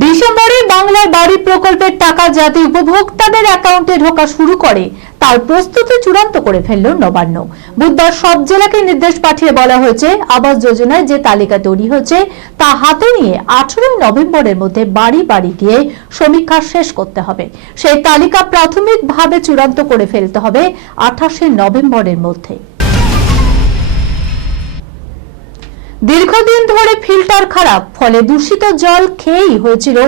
ডিসেম্বরে বাংলার বাড়ি প্রকল্পের টাকা যাতে উপভোক্তাদের অ্যাকাউন্টে ঢোকা শুরু করে। তার প্রস্তুতি চূড়ান্ত করে ফেলল নবান্ন। বুধবার সব জেলাকে নির্দেশ পাঠিয়ে বলা হয়েছে, আবাস যোজনায় যে তালিকা তৈরি হয়েছে, তা হাতে নিয়ে আঠেরোই নভেম্বরের মধ্যে বাড়ি বাড়ি গিয়ে সমীক্ষা শেষ করতে হবে। সেই তালিকা প্রাথমিকভাবে চূড়ান্ত করে ফেলতে হবে আঠাশে নভেম্বরের মধ্যে। দীর্ঘদিন ধরে ফিল্টার খারাপ, ফলে দূষিত জল খেয়েই হয়েছিল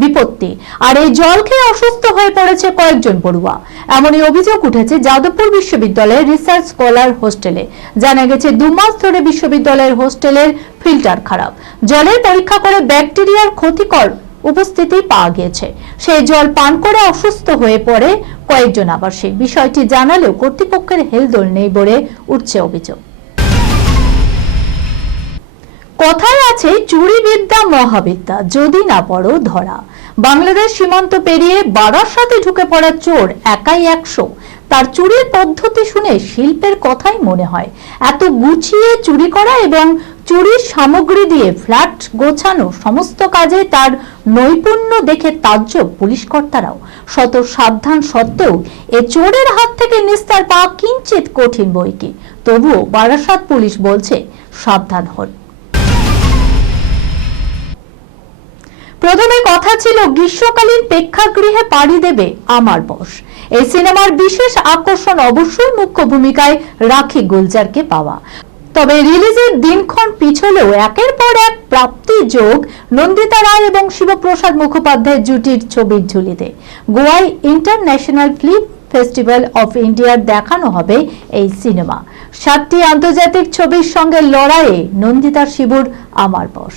বিপত্তি। আর এই জল খেয়ে অসুস্থ হয়ে পড়েছে কয়েকজন পড়ুয়া। এমনই অভিযোগ উঠেছে যাদবপুর বিশ্ববিদ্যালয়ের রিসার্চ স্কলার হোস্টেলে। জানা গেছে, দু মাস ধরে বিশ্ববিদ্যালয়ের হোস্টেলের ফিল্টার খারাপ। জলের পরীক্ষা করে ব্যাকটেরিয়ার ক্ষতিকর উপস্থিতি পাওয়া গিয়েছে। সেই জল পান করে অসুস্থ হয়ে পড়ে কয়েকজন আবাসিক। বিষয়টি জানালেও কর্তৃপক্ষের হেলদোল নেই বলে উঠছে অভিযোগ। কথায় আছে চুরি বিদ্যা মহাবিদ্যা, যদি না পড়ো ধরা। বাংলাদেশ সীমান্ত পেরিয়ে বারাসাতে ঢুকে পড়া চোর একাই একশো। তার চুরির পদ্ধতি শুনে শিল্পের কথাই মনে হয়। এত গুছিয়ে চুরি করা এবং চুরির সামগ্রী দিয়ে ফ্ল্যাট গোছানো সমস্ত কাজে তার নৈপুণ্য দেখে তাজ্জব পুলিশ কর্তারাও। শত সাবধান সত্ত্বেও এ চোরের হাত থেকে নিস্তার পাওয়া কিঞ্চিত কঠিন বই কি তবুও বারাসাত পুলিশ বলছে, সাবধান হন। প্রথমে কথা ছিল গ্রীষ্মকালীন প্রেক্ষাগৃহে পাড়ি দেবে আমার বস। এই সিনেমার বিশেষ আকর্ষণ অবশ্যই মুখ্য ভূমিকায় রাখি গুলজারকে পাওয়া। তবে রিলিজের দিনক্ষণ পিছলেও একের পর এক প্রাপ্তি যোগ নন্দিতা রায় এবং শিবপ্রসাদ মুখোপাধ্যায়ের জুটির ছবির ঝুলিতে। গোয়ায় ইন্টারন্যাশনাল ফিল্ম ফেস্টিভ্যাল অফ ইন্ডিয়ার দেখানো হবে এই সিনেমা। সাতটি আন্তর্জাতিক ছবির সঙ্গে লড়াইয়ে নন্দিতা শিবুর আমার বস।